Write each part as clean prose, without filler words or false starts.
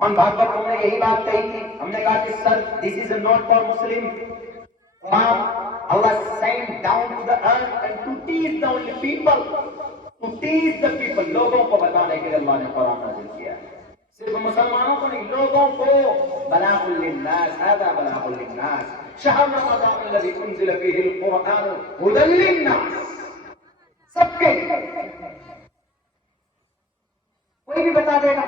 ہم بھاگوت ہم نے یہی بات کہی تھی. ہم نے کہا کہ sir this is not for Muslim. Allah sent down to the earth and to teach the only people, to teach the people. لوگوں کو بتانے کے لیے اللہ نے قرآن نازل کیا ہے. صرف مسلمانوں کو نہیں, لوگوں کو. بلاغ للناس, هذا بلاغ للناس. شهر رمضان الذي انزل فيه القرآن هدى للناس. سب کے کوئی بھی بتا دے گا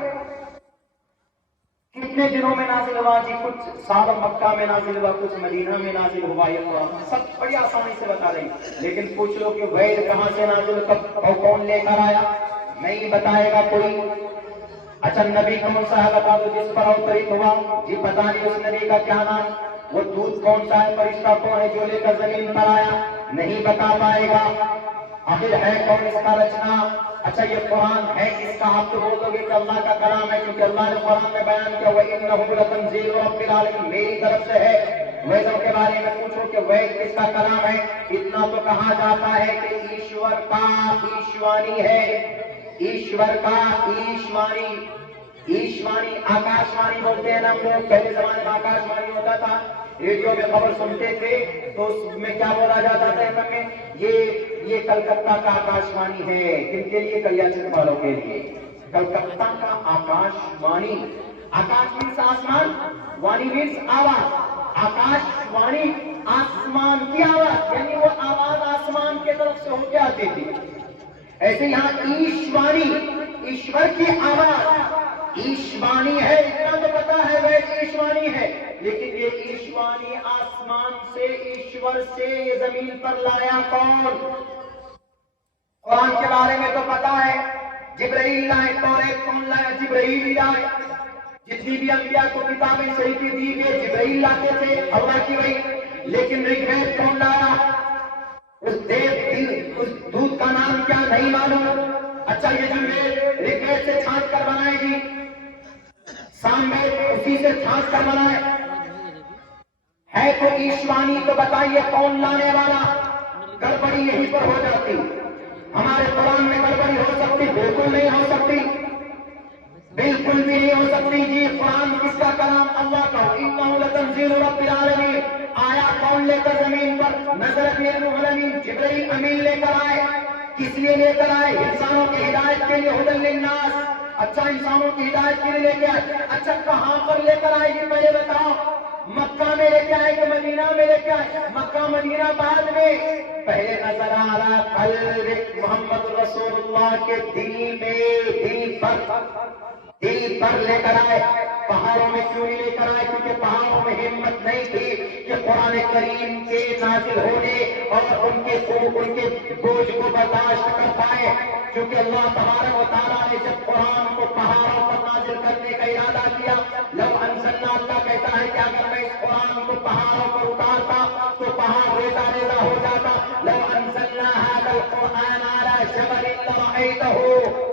کتنے دنوں میں نازل ہوا جی. کچھ سال مکہ میں نازل ہوا, کچھ مدینہ میں نازل ہوا. یہ قرآن سب بڑی آسانی سے بتا دیں گے. لیکن پوچھ لو کہ وید کہاں سے نازل, کب اور کون لے کر آیا, نہیں بتائے گا کوئی. اچھا نبی کون سا ہے بتا دو جس پر اوترت ہوا, جی پتا نہیں اس نبی کا کیا نام. وہ دودھ کون سا ہے, فرشتہ کون ہے جو لے کر زمین پر آیا, نہیں بتا پائے گا. آخر ہے کون اس کا رچنا. اچھا یہ قرآن ہے کس کا, آپ تو بولو گے کہ اللہ کا کلام ہے, کیونکہ اللہ نے قرآن میں بیان کیا وَإِنَّهُ لَتَنزِيلُ رَبِّ الْعَالَمِينَ, میری طرف سے ہے. ویدوں کے بارے میں پوچھو کہ وید کس کا کلام ہے, اتنا تو کہا جاتا ہے کہ ایشور کا ایشوانی ہے. ایشور کا ایشوانی, ایشوانی آکاشوانی بولتے ہیں نا ہم لوگ. پہلے زمانے میں آکاشوانی ہوتا تھا, ریڈیو میں خبر سنتے تھے تو اس میں کیا بولا جاتا تھا, یہ کلکتہ کا آکاشوانی ہے. کن کے لیے, کلیاچک والوں کے لیے. کلکتہ کا آکاشوانی. آکاش مینس آسمان, وانی مینس آواز. آکاشوانی آسمان کی آواز, یعنی وہ آواز آسمان کے طرف سے ہو کے آتی تھی. ایسے یہاں ایشوانی, ایشور کی آواز ایشوانی ہے. اتنا تو پتا ہے وہ ایشوانی ہے, لیکن یہ ایشوانی آسمان سے, ایشور سے زمین پر لایا کون. قرآن کے بارے میں تو پتا ہے, جبرائیل لائے. توریت کون لایا, جبرائیل لائے. جتنی بھی انبیاء کو کتابیں صحیح کی دی گئی جبرائیل لاتے تھے, اللہ کی وحی. لیکن رگ وید کون لایا, اس دودھ کا نام کیا نہیں معلوم. اچھا یہ جو رگ وید سے چھانٹ کر بنائے گی, سام میں اسی سے چھانٹ کر بنائے ہے تو ایشوانی. تو بتائیے کون لانے والا. گڑبڑی یہیں پر ہو جاتی. ہمارے قرآن میں گڑبڑی ہو سکتی, بالکل نہیں ہو سکتی, بالکل بھی نہیں ہو سکتی. جی قرآن کس کا کلام, اللہ کا. انہ لتنزیل رب العالمین, آیا کون لے کر زمین پر, نزل بہ الروح الامین, جبرائیل امین لے کر آئے. کس لیے لے کر آئے, انسانوں کی ہدایت کے لیے, ہدی للناس. اچھا انسانوں کی ہدایت کے لیے لے کے آئے. اچھا کہاں پر لے کر آئے گی پہلے بتاؤ, مکہ میں لے کے آئے کہ مدینہ میں لے کے آئے. مکہ مدینہ بعد میں, پہلے نظر آ رہا قلب محمد رسول اللہ کے دل میں, دل پر لے کر آئے. پہاڑوں میں کیوں نہیں لے کر آئے, کیونکہ پہاڑوں میں ہمت نہیں تھی کہ قرآن کریم کے نازل ہونے اور ان کے بوجھ کو برداشت کر پائے. کیونکہ اللہ تبارک و تعالیٰ نے جب قرآن کو پہاڑوں پر نازل کرنے کا ارادہ کیا, لو انزلنا, اللہ کہتا ہے کہ اگر میں اس قرآن کو پہاڑوں پر اتارتا تو پہاڑ ریزہ ریزہ ہو جاتا. لو انزلنا هذا القرآن على جبل لرأيته,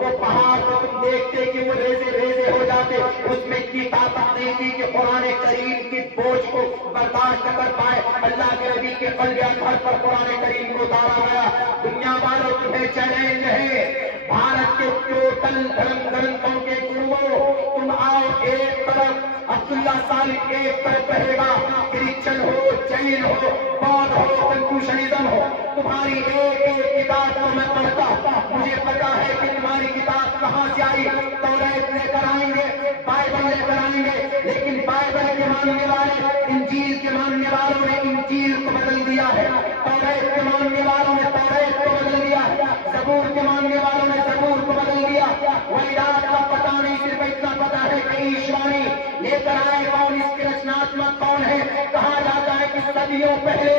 وہ پہاڑ کو تم دیکھتے کہ وہ ریزے ریزے ہو جاتے. اس میں اتنی طاقت نہیں تھی کہ قرآن کریم کی بوجھ کو برداشت کر پائے. اللہ کے نبی کے قلب اطہر پر قرآن کریم کو اتارا گیا. دنیا والوں تمہیں چیلنج ہے, بھارت کے ٹوٹل دھرم گرنتھوں کے گروؤں, تم آؤ ایک طرف, عبداللہ صالح ایک طرف رہے گا, کرسچن ہو, جین ہو, بودھ ہو, کنفوشنزم ہو, تمہاری ایک ایک کتاب کو میں پڑھتا. مجھے پتا ہے کہ تمہاری کتاب کہاں سے آئی. توریت لے کر آئیں گے, بائبل لے کر آئیں گے, لیکن بائبل کے ماننے والے, انجیل کے ماننے والوں نے انجیل کو بدل دیا ہے. توریت کے ماننے والوں نے توریت کو بدل دیا ہے. زبور کے ماننے والوں نے زبور کو بدل دیا. وحیدات کا پتہ نہیں, صرف اتنا پتا ہے کہ ایشوانی لے کر آئے کون, اس کے رچناتمک کون ہے. کہا جاتا ہے کہ صدیوں پہلے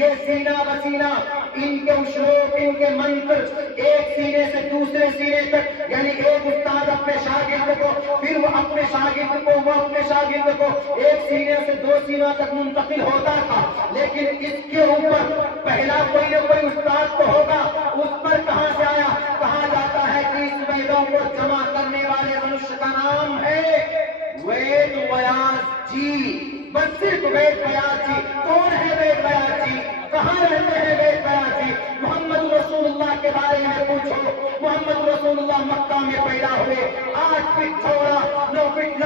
یہ سینہ بسینہ, ان کے اشروق, ان کے منتر ایک سینے سے دوسرے سینے تک, یعنی ایک استاد اپنے شاگرد کو, پھر وہ اپنے شاگرد کو, وہ اپنے شاگرد کو, ایک سینے سے دو سینہ تک منتقل ہوتا تھا. لیکن اس کے اوپر پہلا کوئی نہ کوئی استاد تو ہوگا. اس پر کہاں سے آیا, کہا جاتا ہے کہ اس ویدوں کو جمع کرنے والے منشیہ کا نام ہے وید ویاس جی. بس صرف وید ویاس جی. کون ہے وید ویاس جی, کہاں رہتے ہیں وید ویاس جی. محمد رسول اللہ کے بارے میں پوچھو, محمد رسول اللہ مکہ میں پیدا ہوئے, 8 فٹ چوڑا, 9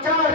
4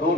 2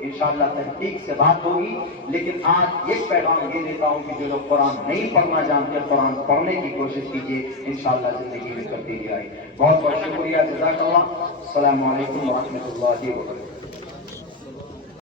انشاءاللہ تحقیق سے بات ہوگی۔ لیکن آج یہ پیغام یہ دیتا ہوں کہ جو لوگ قرآن نہیں پڑھنا جانتے قرآن پڑھنے کی کوشش کیجیے، انشاءاللہ زندگی میں تبدیلی آئے۔ بہت بہت شکریہ، جزاک اللہ، السلام علیکم ورحمۃ اللہ وبرکاتہ۔